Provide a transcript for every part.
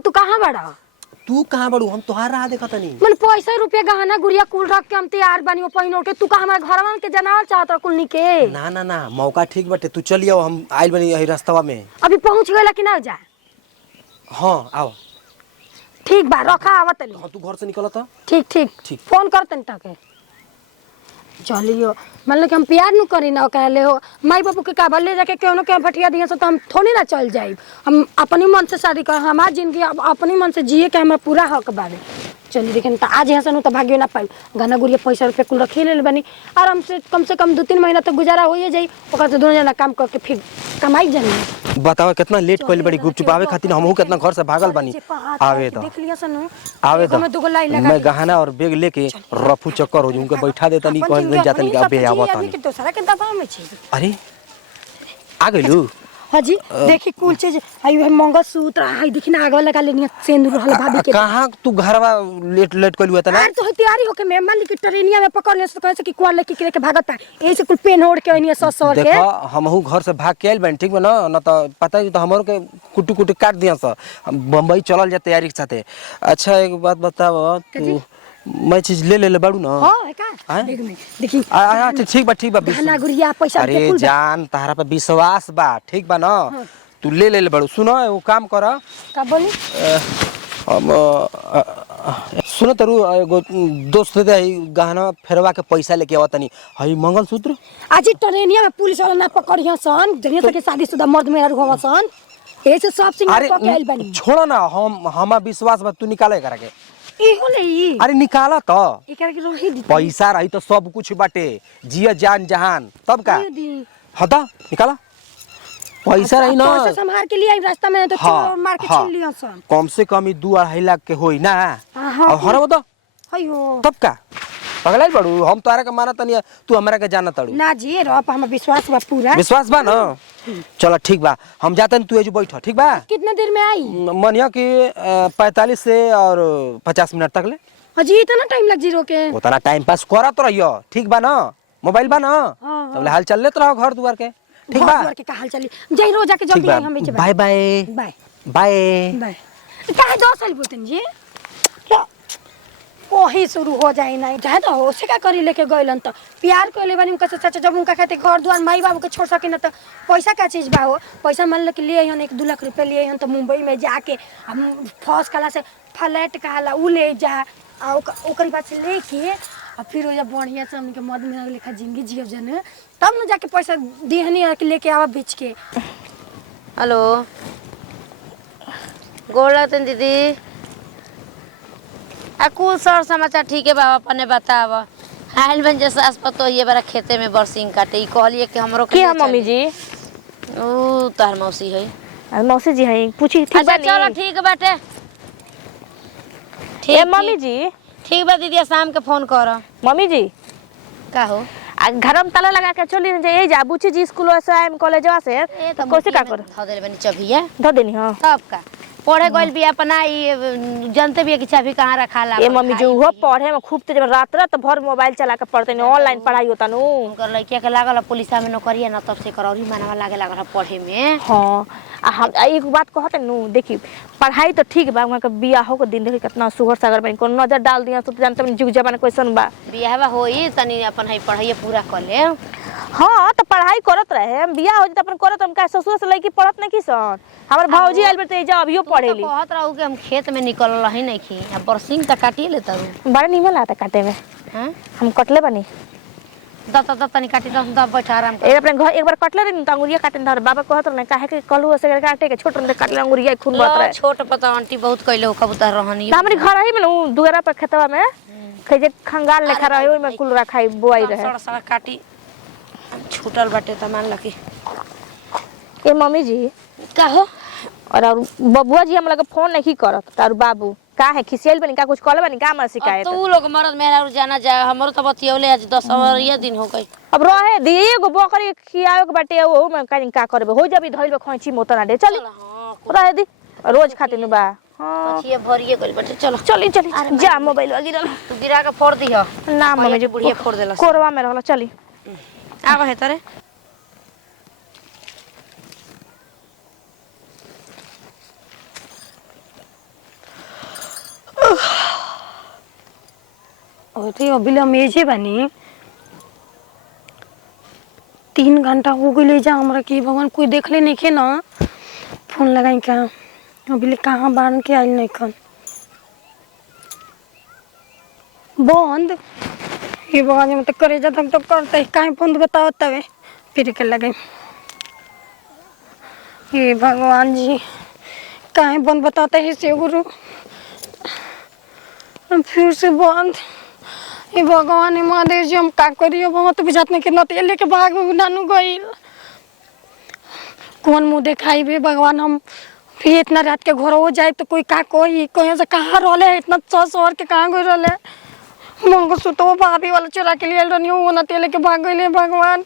तू कहाँ बड़ा? तू कहाँ बड़ू? हम तोहार राह देखत नहीं। मन पैसा रुपया गहना गुड़िया कुल रख के हम तैयार बनी पहिन उठे। तू कहाँ हमारे घर के जनावर चाहत कुल के? ना ना ना मौका ठीक बाटे, तू चलियो, हम आइल बनी यही रास्तवा में। अभी पहुँच गए कि ना जा? हाँ आओ। ठीक बा रखा आवत नहीं। हाँ तू घर से निकल था। ठीक ठीक ठीक। फोन करते तके चलियो। मतलब कि हम प्यार न करी ना कहले हो माई बाबू के काबल ले जाके क्यों न क्यों भटिया दिए तो हम थोड़ी ना चल जाए। हम अपनी मन से शादी कर, हमार जिंदगी अपनी मन से जिए के हमारा पूरा हक बारे। चलिए देखें तो आज यहाँ से तो भाग्य ना पाई। गहना गुड़िया पैसा रुपया कुल रखे ले बनी आराम से कम 2-3 महीना तक गुजारा हो जाए। ओकर दोनों जना काम करके फिर कमाई जानी। बताओ कितना लेट कइल बड़ी गुपचुप आवे खातिर हमहू कितना घर से भागल बनी। आवे तो देख लिया सनु आवे तो मैं गहना और बैग लेके रफू चक्कर हो उनके बैठा देता नहीं कहीं नहीं जाता नहीं अबे आवत नहीं। दूसरा के दबा में छी। अरे आ गइलू? हाजी देखी कुल चीज आई मंगलसूत्र आई देखी ना आगे लगा लेनी सिंदूर रहल भाभी के। कहां तू घरवा लेट लेट कइलू है तना? यार तो तैयारी होके मैं मान ली कि ट्रेनिया में पकड़ ले तो कहे कि कोन लेके के भागता ऐसे कुल पेन ओढ़ के आनी ससुर के। देखो हमहू घर से भाग के आइल बन ठीक बा ना, न तो पता है तो हमरो के कुटी कुटी काट दिया स बम्बई चलल जा तैयारी के साथे। अच्छा एक बात बताओ तू मैं चीज ले ले बाड़ू ना? हां है का देख में देखी अच्छा ठीक बा गहना गुड़िया पैसा के अरे जान तारा पे विश्वास बा ठीक बा ना। तू ले ले बाड़ू। सुनो वो काम कर का बोली हम सुनो तरु एगो दोस्त दे गहना फेरवा के पैसा लेके आवत नहीं हई मंगलसूत्र आज ट्रेनिया में पुलिस वाला ना पकड़िया सन जने तक शादीशुदा मर्द मेरा होवा सन ऐसे सब सिंह पकड़ आइल बनी। छोड़ ना हम विश्वास बा तू निकाले करा के ई होले ई। अरे निकाला तो एकर के रोही दी पैसा रही तो सब कुछ बाटे जिया जान जहान तब का हदा निकाला पैसा रही ना पैसा संभाल के लिए रास्ता में तो चोर मार के छीन लिया सन। कम से कम 2-2.5 लाख के होई ना। और हरबो तो अयो तब का पगलाई बड़ू हम तोरा के माना तनी तू हमरा के जाना तड़ू ना जी रप हम विश्वास बा पूरा। विश्वास बा ना? चलो ठीक बा हम जातन तू एजू बैठ ठीक बा। कितना देर में आई? मनिया कि 45 से और 50 मिनट तक ले। अजी इतना टाइम लग जी रोके? उतना टाइम पास करत रहियो ठीक बा ना? मोबाइल बा ना? तब हाल चल लेत रहो घर दुआर के ठीक बा। घर के का हाल चली जई रोज जाके जल्दी आई हम बेचे। Bye bye bye bye bye. काहे 2 साल बोलतन जी वही शुरू हो जाए नहीं चाहे तो उसे का करी लेके गइलन त प्यार कइले बानी उनका चाचा जब उनका खाते घर द्वार माई बाबू के छोड़ सके न त पैसा का चीज बा हो। पैसा मान लो कि लिए हन 1-2 लाख रुपया लिए हन त मुंबई में जाके हम फर्स्ट क्लास से फ्लैट कहला उ ले जा आ ओकरी बाद से लेके और फिर वो जब बढ़िया से हमके मद में लेखा जिंदगी जियो जने तब न जाके पैसा देहनी लेके आवा बेच के। हेलो गोला तन दीदी कुल सर समाचार ठीक है बाबा अपने बताव। हाल बन जैसा आसपतो ये बारा खेते में बरसिंग काटे कहलिए कि हमरो के है मम्मी जी? ओ तार मौसी है। मौसी जी है पूछी ठीक अच्छा चलो ठीक बाटे ठीक मम्मी जी ठीक बा दीदी शाम के फोन कर। मम्मी जी का हो घर में ताला लगा के चली जाए जा बुची जी स्कूल से आए कॉलेजवा से कैसे का कर धो देले बनी चाबिया धो देनी हां तब का पढ़े गइल भी अपना ई जानते भी कि चाबी कहां रखा ला। ए मम्मी जी वो पढ़े में खूब तेज रात रात भर मोबाइल चला के पढ़ते नहीं ऑनलाइन पढ़ाई होता नु उनकर लड़किया के लागल पुलिस में नौकरी है ना तब से करौरी मानवा लागे लागल पढ़े में। हां हम एक बात कहते नु देखी पढ़ाई तो ठीक बा वहां के बियाह हो के दिन देखी कितना सुगर सागर बन को नजर डाल दिया तो जानते जुग जमाना क्वेश्चन बा बियाहवा होई तनी अपन है पढ़ाई पूरा कर ले। हां तो पढ़ाई करत रहे हम बियाह हो त अपन करत हम का ससुर से लड़की पढ़त नहीं किसन हमर भौजी आइल बते जा अभियो पढ़ेली कहत रहू कि हम खेत में निकल रही नहीं खी अब बरसिंग त काटिए लेता रू बड़ा निमन आता काटे में। हैं हम कटले बनी तनी काटी द बैठ आराम कर। एक अपने घर एक बार कटले रही त अंगुरिया काटे धर बाबा कहत रहे काहे के कलू से काटे के छोट रंदे काटले अंगुरिया खून बत रहे छोट पता आंटी बहुत कइले हो कबूतर रहनी हमरे घर ही में दुगरा पर खेतवा में खजे खंगाल लेखा रहे ओइ में कुल रखाई बोआई रहे सड़ सड़ काटी छूटल बाटे त मान लकी। ए मम्मी जी का हो और बबुआ जी हम लगे फोन नहीं करत तार बाबू का है खिसियल बनी का कुछ कहले बनी का हमर शिकायत तो लोग मरद मेहरा जाना जाए हमरो तो बतियौले आज 10 ये दिन हो गई। अब रहे दिए एगो बकरी खियावे के बाटे ओ में कहीं का करबे हो जबी धइल खैची मोतना दे चली रहे दी रोज खातिर बा। हां पछिए भरिए गइल बाटे चलो चली चली जा मोबाइल गिरल तू गिरा के फोड़ दी हो ना मम्मी जी बुढ़िया फोड़ देला कोरवा में रहला चली आगो है तरे अरे अभी ले मेजे बनी 3 घंटा हो गई जा हमरा की भगवान कोई देख ले नहीं खे ना फोन लगाई क्या अभी ले कहाँ बांध के आइल नहीं खन बंद ये भगवान में तो करे जाता तो करते कहीं बंद बताओ तबे फिर के लगे ये भगवान जी कहीं बंद बताते हैं से गुरु फिर से बंद ये भगवान है महादेव जी हम का करिए बहुत बुझात में कितना तेल लेके भाग में नानू गइल कौन मुंह दिखाई बे भगवान हम फिर इतना रात के घर हो जाए तो कोई का कोई कहीं से कहाँ रहले इतना शहर के कहाँ गई रहले मंगो सुतो भाभी वाला चुरा के लिए रहनी वो ना तेल लेके भाग गइले भगवान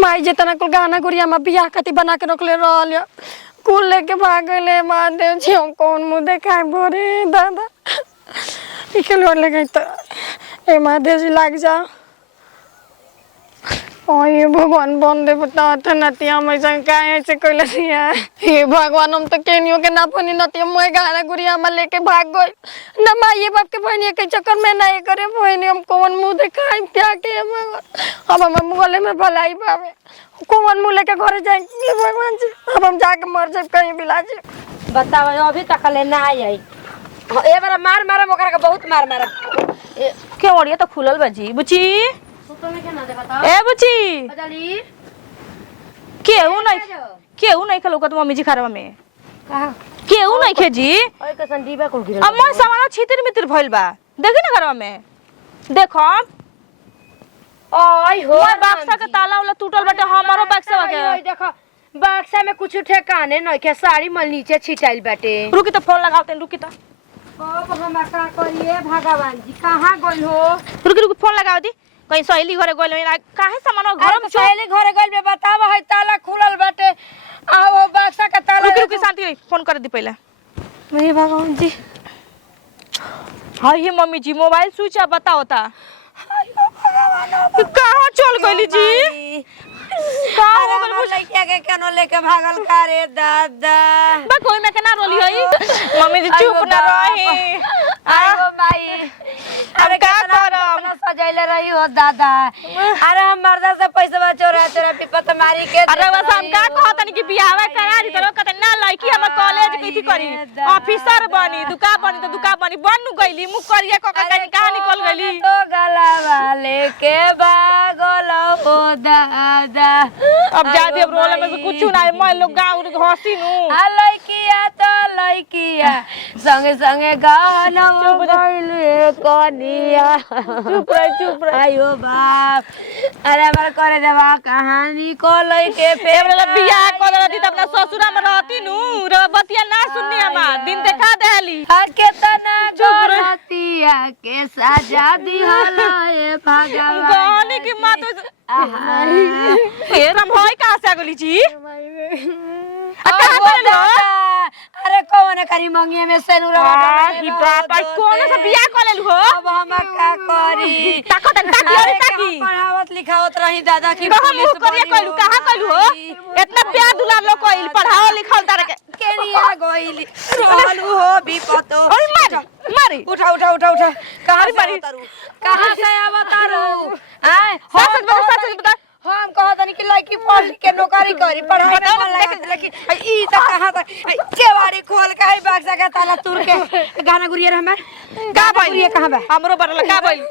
माई जितना कुल गाना गुड़िया में बियाह खाती बना के रखले रहल कुल लेके भाग गइले महादेव जी हम कौन मुंह दिखाई बोरे दादा इकल और लगे तो ए महादेव जी लाग जा ओ ये भगवान बंदे बता था नतिया मैं का ऐसे कोई दिया हे भगवान हम तो केनियो के ना पनी नतिया मैं गाना गुड़िया में लेके भाग गई ना माँ ये बाप के बहनी के चक्कर में नहीं करे बहनी हम कौन मुंह दिखाई क्या के भगवान अब हम गले में भलाई पावे कौन मुंह लेके घर जाएंगे भगवान जी अब हम जाके मर जाए कहीं बिला जी बताओ अभी तक ले ना आई ए बार मार मारा मोकरा के बहुत मार मारा के ओड़िया तो खुलल बाजी बुची सुतो में के ना दे बताओ ए बुची बदली केहू नहीं खलौकत मम्मी जी खरवा में कहा केहू नहीं खे जी ओए कैसन डीबा को गिरल अम्मा सामान छितिर मितिर भइल बा देखी ना घरवा में देखो ओय हो मोर बक्सा के ताला वाला टूटल बाटे हमारो बक्सा के ओए देखो बक्सा में कुछ ठेकाने नहीं के साड़ी मल नीचे छिटाइल बाटे रुकी तो फोन लगाओ रुकी तो अब हम का करिए भगवान जी कहां गइल हो रुकी रुकी फोन लगाओ दी कहीं सहेली घरे गइल काहे सामान घर में पहले घरे गइल में बताव है ताला खुलल बाटे आओ बक्सा का ताला रुकी रुकी शांति रही फोन कर दी पहले मेरे भगवान जी हाय ये मम्मी जी मोबाइल स्विच ऑफ बताओ ता कहां चल गइली जी का हो गइल बुझ लइका के केनो लेके भागल का रे दादा बा कोई में के ना रोली हई मम्मी जी चुप ना रही आगो माई अब का करम सजाइले रही हो दादा अरे हम मर्दा से पैसा चोरा तेरा विपत मारी के अरे बस हम का कहतनी कि बियाह करा दी तो कहत ना लड़की हम कॉलेज कइथी करी ऑफिसर बनी दुका बनी तो दुका बनी बनू गइली मुख करिए कहां निकल गइली तो गला वाले के भागल हो दादा अब जा दी अब रोले में से कुछ ना मैं लोग गांव हंसी नु आ लइकिया तो लइकिया संगे संगे गाना गइले कनिया चुप रह आयो बाप अरे हमारे करे देवा कहानी को लइके पे एबरे बियाह कर देती त अपना ससुरा में रहती नु रे बतिया ना सुननी हमार दिन देखा देली आ केतना गलतिया के सजा दिहल ए भगवान गाने की मां तो फिर हम होई कहां से गली जी अरे कौन करी मंगिए में सेनुरा ही बाप कौन सा बियाह कर लेलु हो अब हम का करी ताको ताकी पढ़ावत लिखावत रही दादा की पुलिस करिए कहलु कहां कहलु हो इतना प्यार दुलार लोग कहल पढ़ाओ लिखाओ तार के केनिया गइली रहलु हो विपतो ओए मारी उठा कहां मारी कहां से आवतारू आय सच बता हम कहतनी कि लड़की पढ़ के नौकरी करी पढ़ाई में मन लगा लेकिन ई त कहां तक केवाड़ी खोल के आई बक्सा का ताला तोड़ के गाना गुरिया रे हमार का भइल गुरिया कहां बा हमरो बरला का भइल